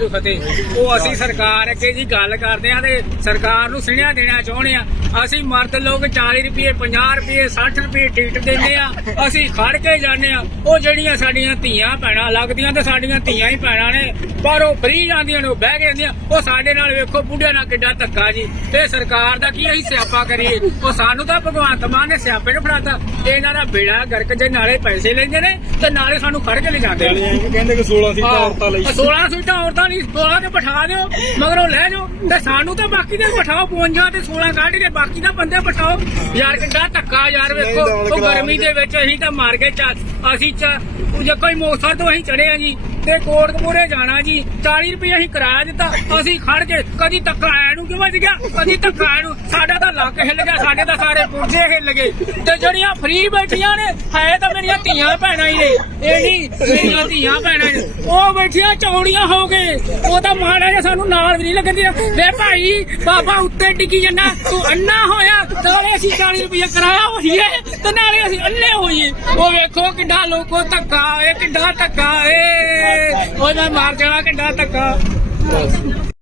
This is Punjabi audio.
ਵਾਹਿਗੁਰੂ ਫਤਿਹ। ਉਹ ਅਸੀਂ ਸਰਕਾਰ ਅੱਗੇ ਜੀ ਗੱਲ ਕਰਦੇ ਆ ਤੇ ਸਰਕਾਰ ਨੂੰ ਸੁਣਿਆ ਦੇਣਾ ਚਾਹੁੰਦੇ ਆ ਅਸੀਂ ਮਰਦ ਲੋਕ 40 ਰੁਪਏ 50 ਰੁਪਏ 60 ਰੁਪਏ ਟਿਕਟ ਦਿੰਦੇ ਆ ਅਸੀਂ ਖੜ ਕੇ ਜਾਂਦੇ ਆ ਉਹ ਜਿਹੜੀਆਂ ਸਾਡੀਆਂ ਧੀਆਂ ਭੈਣਾਂ ਲੱਗਦੀਆਂ ਤੇ ਸਾਡੀਆਂ ਧੀਆਂ ਹੀ ਭੈਣਾਂ ਨੇ ਪਰ ਉਹ ਫਰੀ ਜਾਂਦੀਆਂ ਨੇ ਉਹ ਬਹਿ ਕੇ ਜਾਂਦੀਆਂ ਉਹ ਸਾਡੇ ਨਾਲ ਵੇਖੋ ਬੁੱਢਿਆਂ ਨਾਲ ਕਿੱਡਾ ਧੱਕਾ ਜੀ। ਤੇ ਸਰਕਾਰ ਦਾ ਕੀ ਅਸੀਂ ਸਿਆਪਾ ਕਰੀਏ? ਉਹ ਸਾਨੂੰ ਤਾਂ ਭਗਵੰਤ ਮਾਨ ਨੇ ਸਿਆਪੇ ਨੂੰ ਫੜਾਤਾ। ਇਹਨਾਂ ਦਾ ਬੇੜਾ ਗਰਕ ਜੇ ਨਾਲੇ ਪੈਸੇ ਲੈਂਦੇ ਨੇ ਤੇ ਨਾਲੇ ਸਾਨੂੰ ਖੜ ਕੇ ਲੈ ਜਾਂਦੇ ਨੇ। ਕਹਿੰਦੇ ਕਿ 16 ਸੀਟਾਂ ਔਰਤਾਂ ਲਈ। 16 ਸੀਟਾਂ ਔਰਤਾਂ ਲਈ 16 ਤੇ ਬਿਠਾ ਦਿਓ ਮਗਰੋਂ ਲੈ ਜਾਓ। ਤੇ ਸਾਨੂੰ ਤਾਂ ਬਾਕੀ ਦੇ ਬਿਠਾਓ 52 ਤੇ 16 ਕੱਢ ਕੇ ਬਾਕੀ ਦਾ ਬੰਦੇ ਬਿਠਾਓ। ਯਾਰ ਕਿੱਡਾ ਧੱਕਾ ਯਾਰ ਵੇਖੋ ਉਹ ਗਰਮੀ ਦੇ ਵਿੱਚ ਅਸੀਂ ਤਾਂ ਮਾਰ ਗਏ ਚੱਲ ਅਸੀਂ ਚ ਜੇ ਕੋਈ ਮੋਸਰ ਤੋਂ ਅਸੀਂ ਚੜੇ ਆ ਜੀ ਤੇ ਕੋਟਕਪੂਰੇ ਜਾਣਾ ਜੀ 40 ਰੁਪਏ ਅਸੀਂ ਕਿਰਾਇਆ ਦਿੱਤਾ ਅਸੀਂ ਖੜ ਕੇ ਕਦੀ ਧੱਕਾ ਆਇਆ ਵੱਜ ਗਿਆ। ਕਦੀ ਧੱਕਾ ਨੂੰ ਸਾਡਾ ਤਾਂ ਲੱਕ ਹਿੱਲ ਗਿਆ, ਸਾਡੇ ਤਾਂ ਸਾਰੇ ਪੁਰਜੇ ਹਿੱਲ ਗਏ। ਤੇ ਜਿਹੜੀਆਂ ਫ੍ਰੀ ਬੈਠੀਆਂ ਨੇ ਹੈ ਤਾਂ ਮੇਰੀਆਂ ਧੀਆਂ ਭੈਣਾਂ ਹੀ ਨੇ। ਇਹ ਨਹੀਂ, ਮੇਰੀਆਂ ਧੀਆਂ ਭੈਣਾਂ ਨੇ। ਉਹ ਬੈਠੀਆਂ ਚੌੜੀਆਂ ਹੋ ਗਏ ਉਹ ਤਾਂ ਮਾੜਾ ਜਿਹਾ ਸਾਨੂੰ ਨਾਲ ਵੀ ਨਹੀਂ ਲੱਗਦੀ ਵੇ ਭਾਈ, ਬਾਬਾ ਉੱਤੇ ਡਿੱਗੀ ਜੰਨਾ ਤੂੰ ਅੰਨਾ ਹੋਇਆ, ਨਾਲੇ ਅਸੀਂ 40 ਰੁਪਏ ਕਰਾਇਆ ਹੋਈਏ, ਤੇ ਨਾਲੇ ਅਸੀਂ ਅੰਨੇ ਹੋਈਏ। ਉਹ ਵੇਖੋ ਕਿੱਡਾ ਲੋਕੋ ਧੱਕਾ ਏ, ਕਿੱਡਾ ਧੱਕਾ ਏ। ਉਹ ਮੈਂ ਮਾਰ ਜਾਣਾ ਕਿੱਡਾ ਧੱਕਾ।